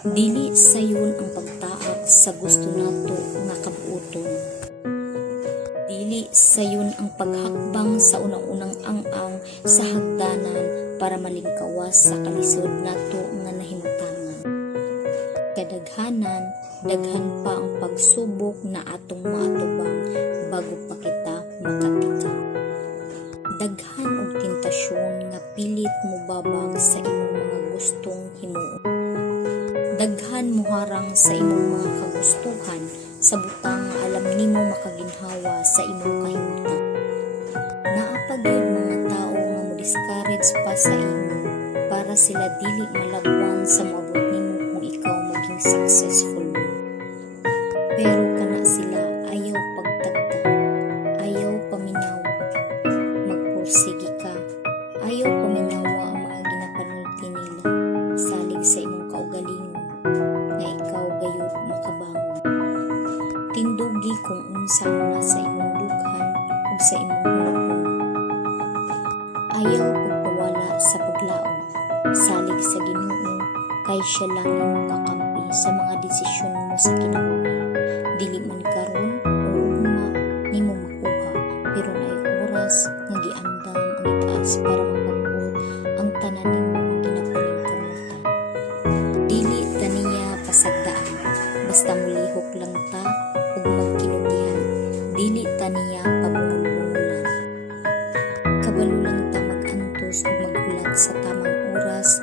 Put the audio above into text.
Dili sayon ang pagtaak sa gusto nato nga kabuoton. Dili sayon ang paghakbang sa unang-unang ang-ang sa hagdanan para malingkawas sa kalisod nato nga nahimtangan. Kadaghanan, daghan pa ang pagsubok na atong maatubang bago pa kita makatika. Daghan og tentasyon nga pilit mubabag sa imong mga gustong himuon. Daghan muharang sa imong mga kagustuhan sa butang nga alam nimo makaginhawa sa imong kahimtang. Naa pa gyud mga tao nga mo-discourage pa sa imo para sila dili malagwan sa moabot nimo kung ikaw maging successful. Pero kana sila ayaw pagtagda, ayaw paminawa, magpursige ka, ayaw paminawa ang mga ginapanulti nila, salig sa imong kaugalingon, nga ikaw gayud makabangon. Tindugi kung unsa na sa imong dughan ug sa imong hulagom. Ayaw pagpawala sa paglaom, salig sa Ginoo kay siya lang imong kakampi sa mga desisyon mo sa kinabuhi. Dili man karon o ugma nimo makuha, pero naay oras nga giandam ang itaas para mapagbuot ang tanan nimo nga ginapaningkamutan. Dili taniya pasagdaan, basta mulihok lang ta ug magkinugihan. Dili taniya pabungol-bungolan. Kabalo lang ta magantos ug maghulat sa tamang oras